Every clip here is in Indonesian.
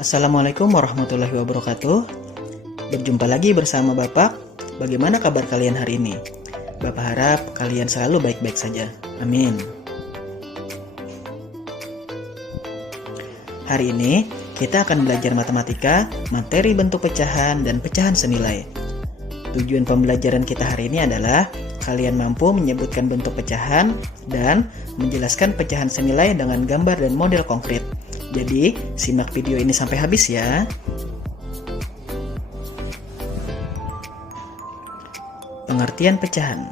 Assalamualaikum warahmatullahi wabarakatuh. Berjumpa lagi bersama Bapak. Bagaimana kabar kalian hari ini? Bapak harap kalian selalu baik-baik saja. Amin. Hari ini kita akan belajar matematika, materi bentuk pecahan dan pecahan senilai. Tujuan pembelajaran kita hari ini adalah kalian mampu menyebutkan bentuk pecahan dan menjelaskan pecahan senilai dengan gambar dan model konkret. Jadi, simak video ini sampai habis ya. Pengertian pecahan.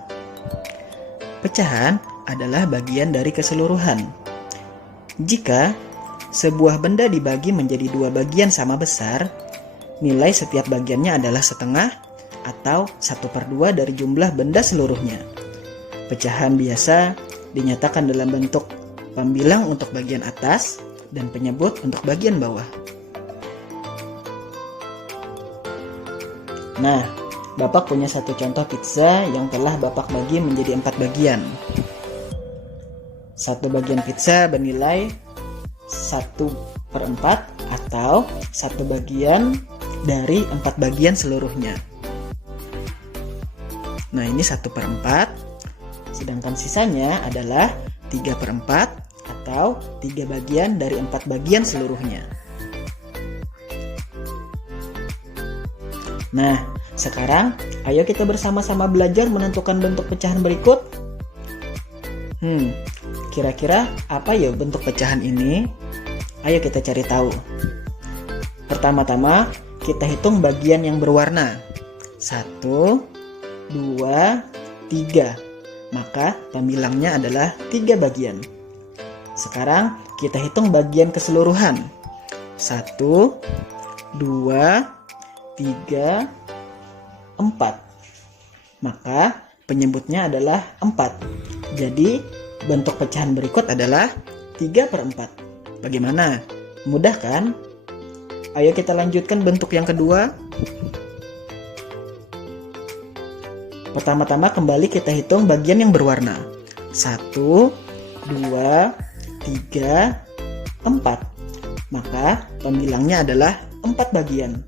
Pecahan adalah bagian dari keseluruhan. Jika sebuah benda dibagi menjadi dua bagian sama besar, nilai setiap bagiannya adalah setengah atau 1/2 dari jumlah benda seluruhnya. Pecahan biasa dinyatakan dalam bentuk pembilang untuk bagian atas dan penyebut untuk bagian bawah. Nah, Bapak punya satu contoh pizza yang telah Bapak bagi menjadi 4 bagian. Satu bagian pizza bernilai 1/4 atau satu bagian dari 4 bagian seluruhnya. Nah, ini 1/4, sedangkan sisanya adalah 3/4 atau 3 bagian dari 4 bagian seluruhnya. Nah, sekarang ayo kita bersama-sama belajar menentukan bentuk pecahan berikut. Kira-kira apa ya bentuk pecahan ini? Ayo kita cari tahu. Pertama-tama kita hitung bagian yang berwarna. 1, 2, 3. Maka pembilangnya adalah 3 bagian. Sekarang kita hitung bagian keseluruhan. 1, 2, 3, 4. Maka penyebutnya adalah 4. Jadi bentuk pecahan berikut adalah 3/4. Bagaimana? Mudah kan? Ayo kita lanjutkan bentuk yang kedua. Pertama-tama kembali kita hitung bagian yang berwarna. 1, 2, 3, 4. Maka pembilangnya adalah 4 bagian.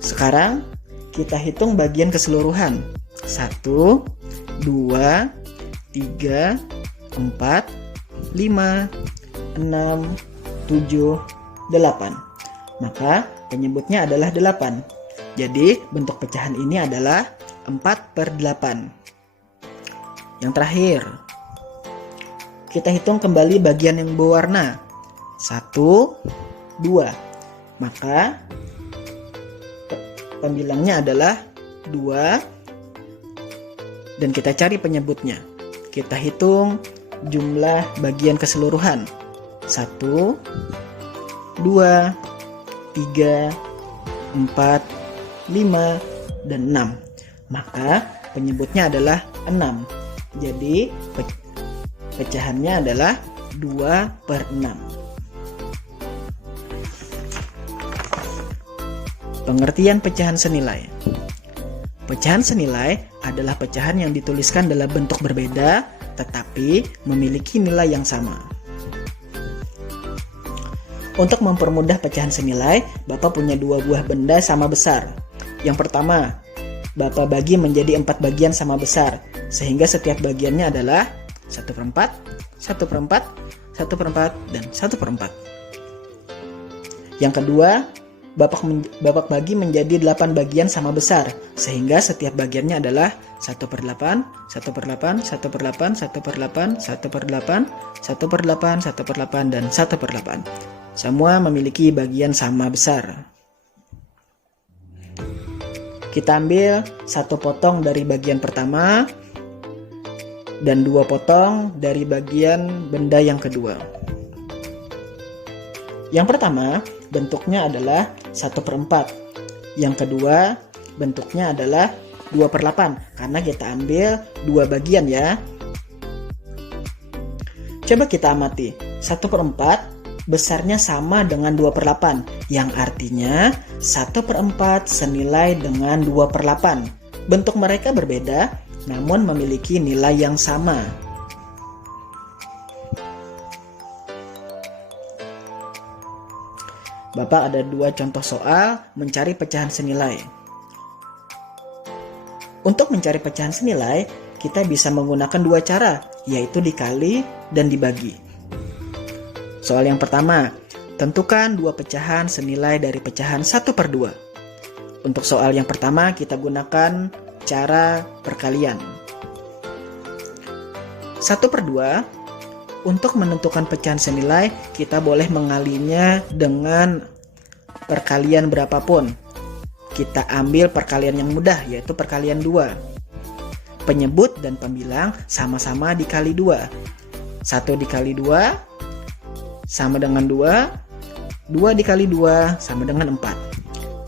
Sekarang kita hitung bagian keseluruhan. 1, 2, 3, 4, 5, 6, 7, 8. Maka penyebutnya adalah 8. Jadi bentuk pecahan ini adalah 4/8. Yang terakhir, kita hitung kembali bagian yang berwarna. 1, 2. Maka pembilangnya adalah 2 dan kita cari penyebutnya. Kita hitung jumlah bagian keseluruhan. 1, 2, 3, 4, 5, dan 6. Maka penyebutnya adalah 6. Jadi pecahannya adalah 2/6. Pengertian pecahan senilai. Pecahan senilai adalah pecahan yang dituliskan dalam bentuk berbeda tetapi memiliki nilai yang sama. Untuk mempermudah pecahan senilai, Bapak punya 2 buah benda sama besar. Yang pertama, Bapak bagi menjadi 4 bagian sama besar, sehingga setiap bagiannya adalah 1/4, 1/4, 1/4, dan 1/4. Yang kedua, Bapak bagi menjadi 8 bagian sama besar, sehingga setiap bagiannya adalah 1/8, 1/8, 1/8, 1/8, 1/8, 1/8, 1/8, dan 1/8. Semua memiliki bagian sama besar. Kita ambil 1 potong dari bagian pertama dan 2 potong dari bagian benda yang kedua. Yang pertama bentuknya adalah 1/4. Yang kedua bentuknya adalah 2/8 karena kita ambil 2 bagian ya. Coba kita amati. 1/4 besarnya sama dengan 2/8, yang artinya 1/4 senilai dengan 2/8. Bentuk mereka berbeda, namun memiliki nilai yang sama. Bapak ada 2 contoh soal mencari pecahan senilai. Untuk mencari pecahan senilai, kita bisa menggunakan 2 cara, yaitu dikali dan dibagi. Soal yang pertama, tentukan 2 pecahan senilai dari pecahan 1/2. Untuk soal yang pertama, kita gunakan cara perkalian. 1/2, untuk menentukan pecahan senilai, kita boleh mengalinya dengan perkalian berapapun. Kita ambil perkalian yang mudah, yaitu perkalian 2. Penyebut dan pembilang sama-sama dikali 2. 1 dikali 2 sama dengan 2. 2 dikali 2 sama dengan 4.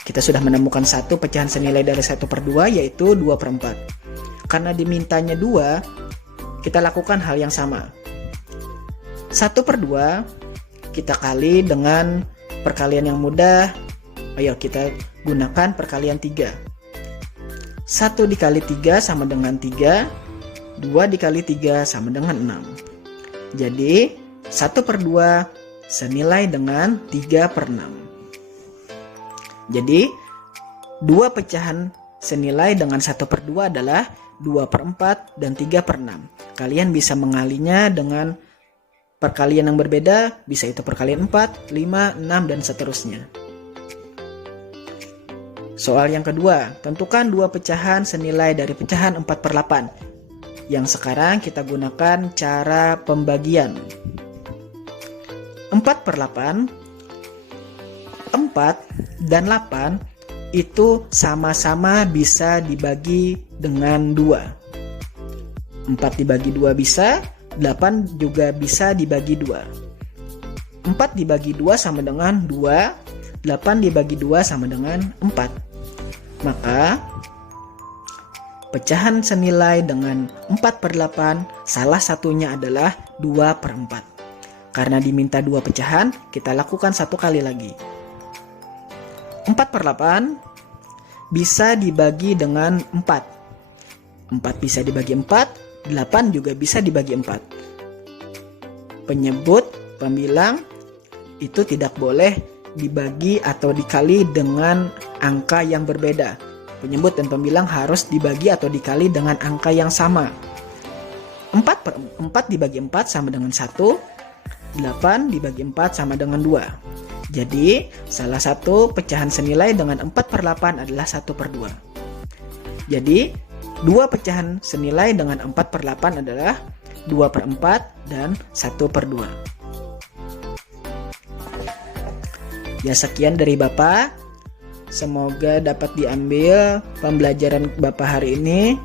Kita sudah menemukan satu pecahan senilai dari 1/2, yaitu 2/4. Karena dimintanya 2, kita lakukan hal yang sama. 1/2 kita kali dengan perkalian yang mudah. Ayo kita gunakan perkalian 3. 1 dikali 3 sama dengan 3. 2 dikali 3 sama dengan 6. Jadi 1/2 senilai dengan 3/6. Jadi 2 pecahan senilai dengan 1/2 adalah 2/4 dan 3/6. Kalian bisa mengalinya dengan perkalian yang berbeda, bisa itu perkalian 4, 5, 6, dan seterusnya. Soal yang kedua, tentukan 2 pecahan senilai dari pecahan 4/8. Yang sekarang kita gunakan cara pembagian. 4/8, 4 dan 8 itu sama-sama bisa dibagi dengan 2. 4 dibagi 2 bisa, 8 juga bisa dibagi 2. 4 dibagi 2 sama dengan 2, 8 dibagi 2 sama dengan 4. Maka pecahan senilai dengan 4/8 salah satunya adalah 2/4. Karena diminta 2 pecahan, kita lakukan 1 kali lagi. 4/8 bisa dibagi dengan 4. 4 bisa dibagi 4, 8 juga bisa dibagi 4. Penyebut, pembilang itu tidak boleh dibagi atau dikali dengan angka yang berbeda. Penyebut dan pembilang harus dibagi atau dikali dengan angka yang sama. 4 dibagi 4 sama dengan 1, 8 dibagi 4 sama dengan 2. Jadi, salah satu pecahan senilai dengan 4/8 adalah 1/2. Jadi, 2 pecahan senilai dengan 4/8 adalah 2/4 dan 1/2. Ya, sekian dari Bapak. Semoga dapat diambil pembelajaran Bapak hari ini.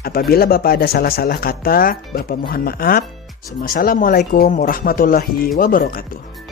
Apabila Bapak ada salah-salah kata, Bapak mohon maaf. Wassalamualaikum warahmatullahi wabarakatuh.